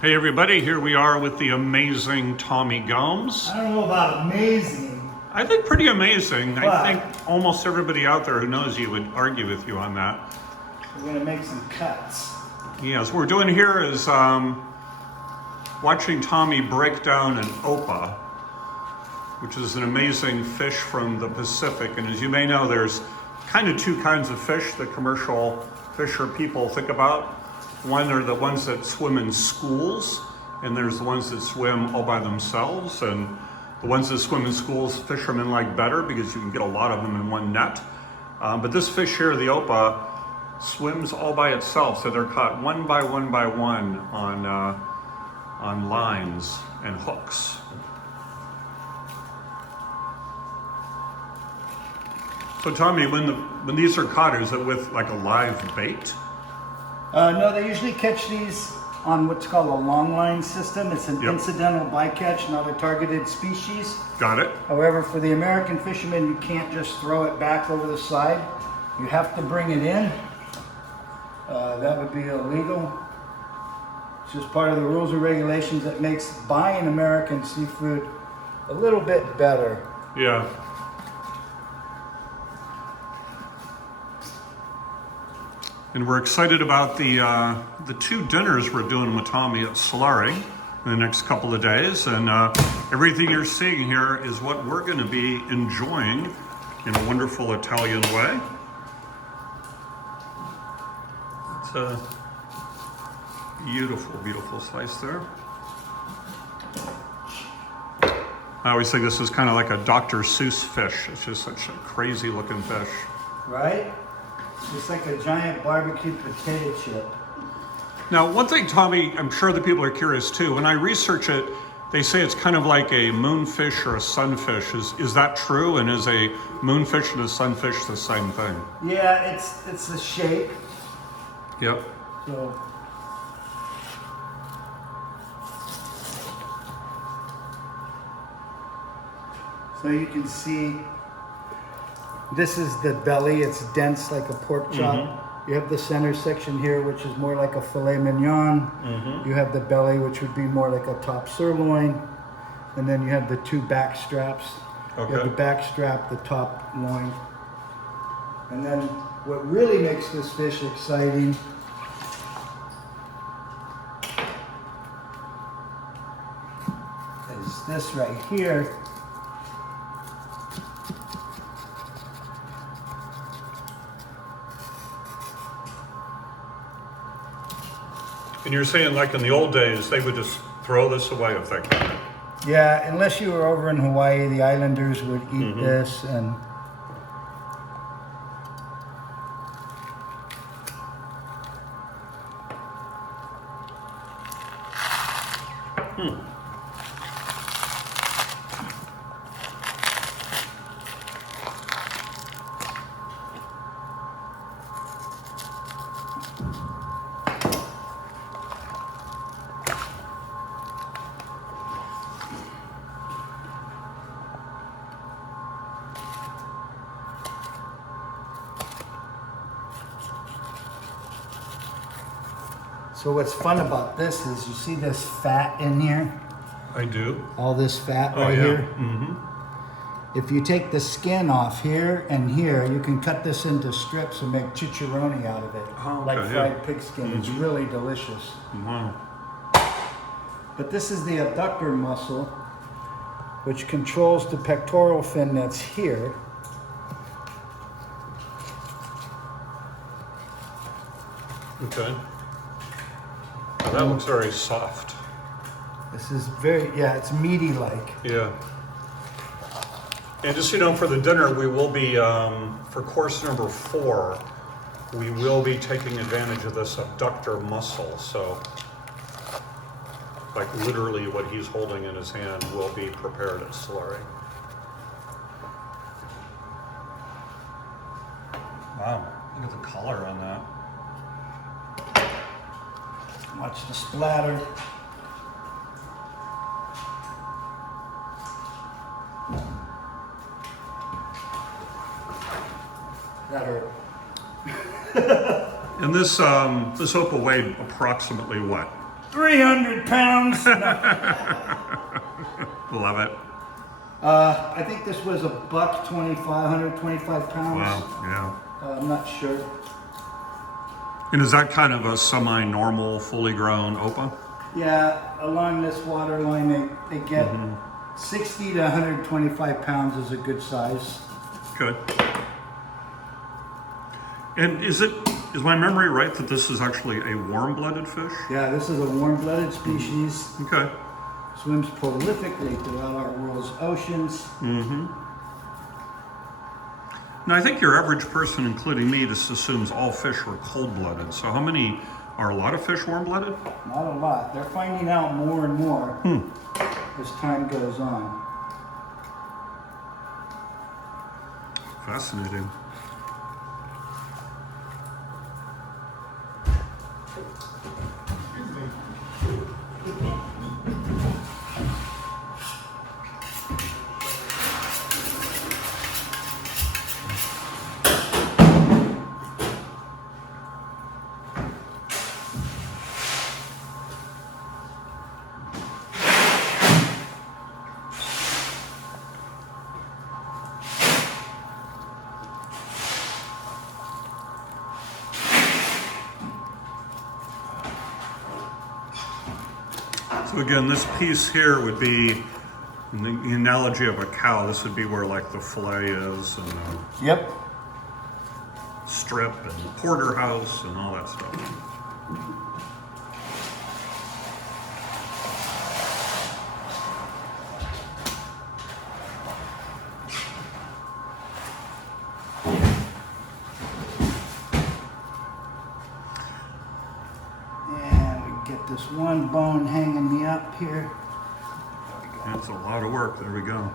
Hey everybody, here we are with the amazing Tommy Gomes. I don't know about amazing. I think pretty amazing. But I think almost everybody out there who knows you would argue with you on that. we're gonna make some cuts. Yes, what we're doing here is watching Tommy break down an Opah, which is an amazing fish from the Pacific. And as you may know, there's kind of two kinds of fish that commercial fisher people think about. One are the ones that swim in schools, and there's the ones that swim all by themselves. And the ones that swim in schools, fishermen like better because you can get a lot of them in one net. But this fish here, the Opah, swims all by itself. So they're caught one by one by one on lines and hooks. So Tommy, when these are caught, is it with like a live bait? No, they usually catch these on what's called a long line system. It's an incidental bycatch, not a targeted species. Got it. However, for the American fishermen, you can't just throw it back over the side. You have to bring it in. That would be illegal. It's just part of the rules and regulations that makes buying American seafood a little bit better. Yeah. And we're excited about the two dinners we're doing with Tommy at Solare in the next couple of days. And everything you're seeing here is what we're going to be enjoying in a wonderful Italian way. It's a beautiful, beautiful slice there. I always think this is kind of like a Dr. Seuss fish. It's just such a crazy looking fish. Right? It's like a giant barbecue potato chip. Now, one thing, Tommy, I'm sure the people are curious too. When I research it, they say it's kind of like a moonfish or a sunfish. Is that true? And is a moonfish and a sunfish the same thing? Yeah, it's the shape. Yep. So you can see this is the belly. It's dense like a pork chop. Mm-hmm. You have the center section here, which is more like a filet mignon. Mm-hmm. You have the belly, which would be more like a top sirloin. And then you have the two back straps. Okay. You have the back strap, the top loin. And then what really makes this fish exciting is this right here. And you're saying like in the old days, they would just throw this away if they could. Yeah, unless you were over in Hawaii, the islanders would eat this and so what's fun about this is you see this fat in here? I do. All this fat Oh, right yeah. here? Mm-hmm. If you take the skin off here and here, you can cut this into strips and make chicharroni out of it. Oh, like okay, fried yeah. pig skin. It's really delicious. Wow. But this is the abductor muscle, which controls the pectoral fin that's here. Okay. Well, that looks very soft. This is very, yeah, it's meaty like. Yeah. And just so you know, for the dinner, we will be, for course number 4, we will be taking advantage of this abductor muscle. So, like literally what he's holding in his hand will be prepared at Solare. Wow, look at the color on that. Watch the splatter. That hurt. And this Opah weighed approximately what? 300 pounds. Love it. I think this was a buck 25, 125 pounds. Wow, yeah. I'm not sure. And is that kind of a semi-normal, fully grown Opah? Yeah, along this water line, they get 60 to 125 pounds is a good size. Good. And is my memory right that this is actually a warm-blooded fish? Yeah, this is a warm-blooded species. Okay. Swims prolifically throughout our world's oceans. Now, I think your average person, including me, just assumes all fish are cold-blooded. So how many, are a lot of fish warm-blooded? Not a lot. They're finding out more and more as time goes on. Fascinating. So again, this piece here would be, in the analogy of a cow, this would be where like the fillet is and the Yep. strip and the porterhouse and all that stuff. And we get this one bone hanging me up here. That's a lot of work. There we go.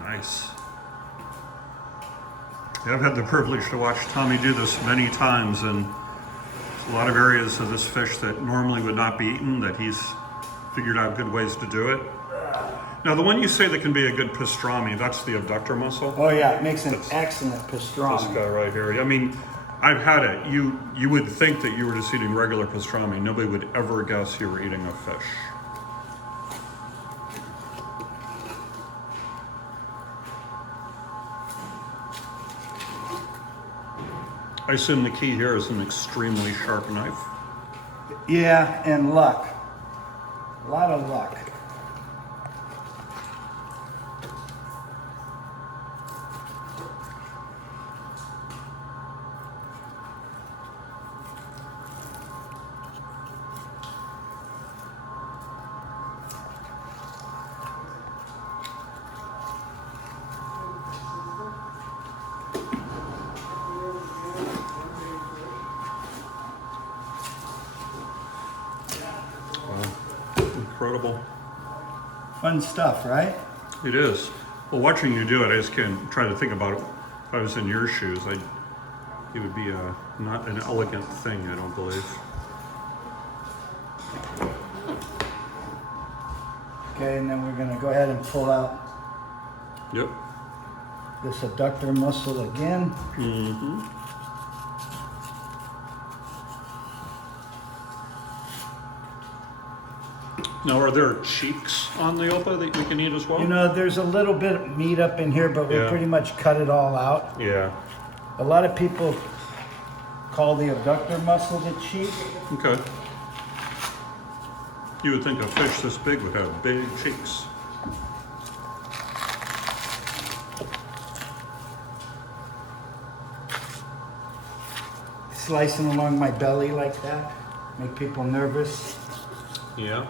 Nice. Yeah, I've had the privilege to watch Tommy do this many times, and there's a lot of areas of this fish that normally would not be eaten that he's figured out good ways to do it. Now, the one you say that can be a good pastrami, that's the abductor muscle. Oh yeah, it makes an excellent This pastrami. guy right here. I mean, I've had it. You would think that you were just eating regular pastrami. Nobody would ever guess you were eating a fish. I assume the key here is an extremely sharp knife. Yeah, and luck. A lot of luck. Incredible. Fun stuff, right? It is. Well, watching you do it, I just can't try to think about it. If I was in your shoes, it would be not an elegant thing, I don't believe. Okay, and then we're gonna go ahead and pull out Yep. this abductor muscle again. Mm-hmm. Now, are there cheeks on the Opah that we can eat as well? You know, there's a little bit of meat up in here, but we Yeah. pretty much cut it all out. Yeah. A lot of people call the abductor muscle the cheek. Okay. You would think a fish this big would have big cheeks. Slicing along my belly like that, make people nervous. Yeah.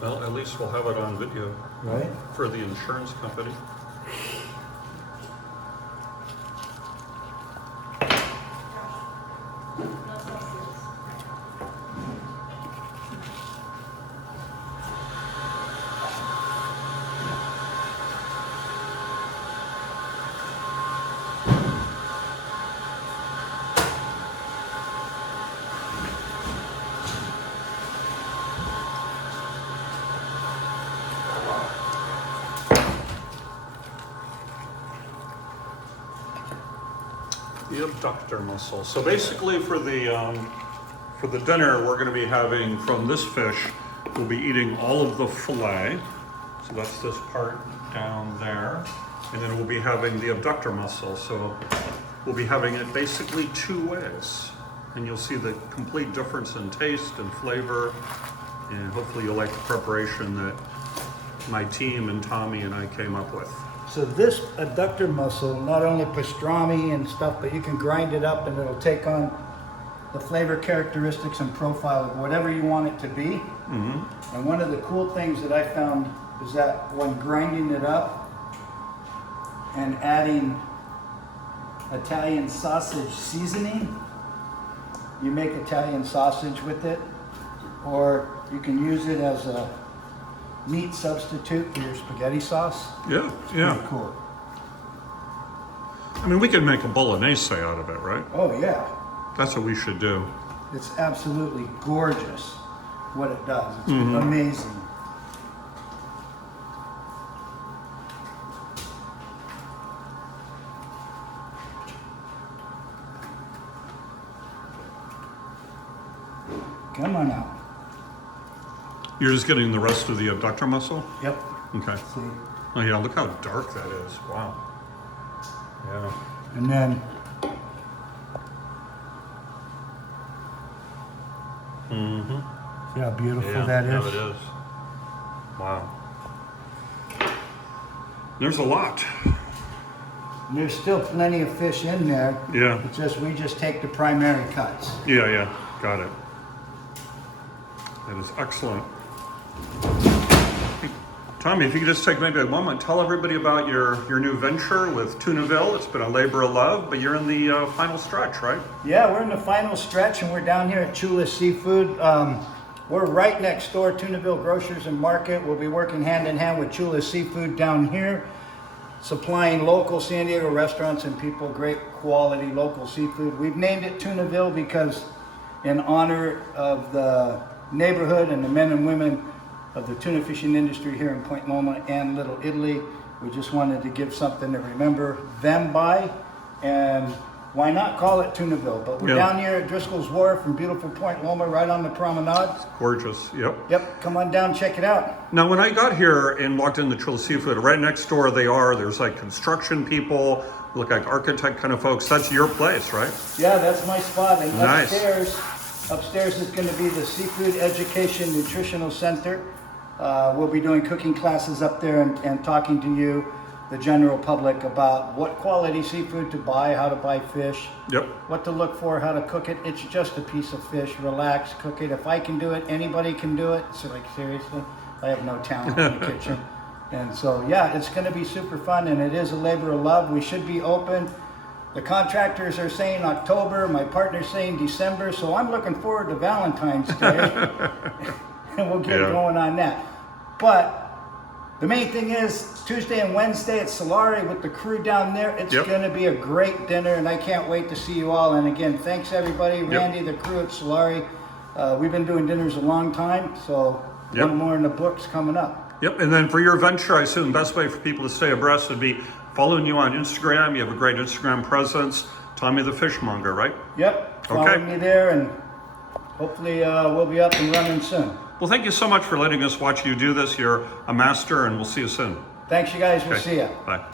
Well, at least we'll have it on video Right? for the insurance company. The abductor mussel. So basically for the dinner, we're going to be having from this fish, we'll be eating all of the fillet. So that's this part down there. And then we'll be having the abductor mussel. So we'll be having it basically two ways. And you'll see the complete difference in taste and flavor. And hopefully you'll like the preparation that my team and Tommy and I came up with. So this abductor mussel, not only pastrami and stuff, but you can grind it up and it'll take on the flavor characteristics and profile of whatever you want it to be. And one of the cool things that I found is that when grinding it up and adding Italian sausage seasoning, you make Italian sausage with it, or you can use it as a meat substitute for your spaghetti sauce. Yeah, yeah. Pretty cool. I mean, we can make a bolognese out of it, right? Oh yeah, That's what we should do. it's absolutely gorgeous what it does. It's amazing. Come on out. You're just getting the rest of the abductor mussel? Yep. Okay. See? Oh yeah, look how dark that is. Wow. Yeah. And then see how beautiful that is? Yeah, it is. Wow. There's a lot. And there's still plenty of fish in there. Yeah. It's just we just take the primary cuts. Yeah, yeah. Got it. That is excellent. Hey, Tommy, if you could just take maybe a moment, tell everybody about your new venture with TunaVille. It's been a labor of love, but you're in the final stretch, right? Yeah, we're in the final stretch and we're down here at Chula Seafood. We're right next door, TunaVille Grocers and Market. We'll be working hand in hand with Chula Seafood down here, supplying local San Diego restaurants and people great quality local seafood. We've named it TunaVille because in honor of the neighborhood and the men and women of the tuna fishing industry here in Point Loma and Little Italy. We just wanted to give something to remember them by, and why not call it TunaVille? But we're down here at Driscoll's Wharf in beautiful Point Loma, right on the promenade. Gorgeous. Yep. Yep, come on down, check it out. Now, when I got here and walked into Chula Seafood, right next door there's like construction people, look like architect kind of folks. That's your place, right? Yeah, that's my spot. And Nice. upstairs is going to be the Seafood Education Nutritional Center. We'll be doing cooking classes up there and talking to you, the general public, about what quality seafood to buy, how to buy fish, Yep. what to look for, how to cook it. It's just a piece of fish. Relax, cook it. If I can do it, anybody can do it. So, like, seriously, I have no talent in the kitchen. And so, yeah, it's going to be super fun, and it is a labor of love. We should be open. The contractors are saying October. My partner's saying December. So I'm looking forward to Valentine's Day, and we'll get going on that. But the main thing is Tuesday and Wednesday at Solare with the crew down there. It's going to be a great dinner, and I can't wait to see you all. And again, thanks everybody. Randy, the crew at Solare. We've been doing dinners a long time, so one more in the books coming up. Yep. And then for your venture, I assume the best way for people to stay abreast would be following you on Instagram. You have a great Instagram presence. Tommy the Fishmonger, right? Yep. Follow me there, and hopefully we'll be up and running soon. Well, thank you so much for letting us watch you do this. You're a master, and we'll see you soon. Thanks, you guys. We'll see you. Bye.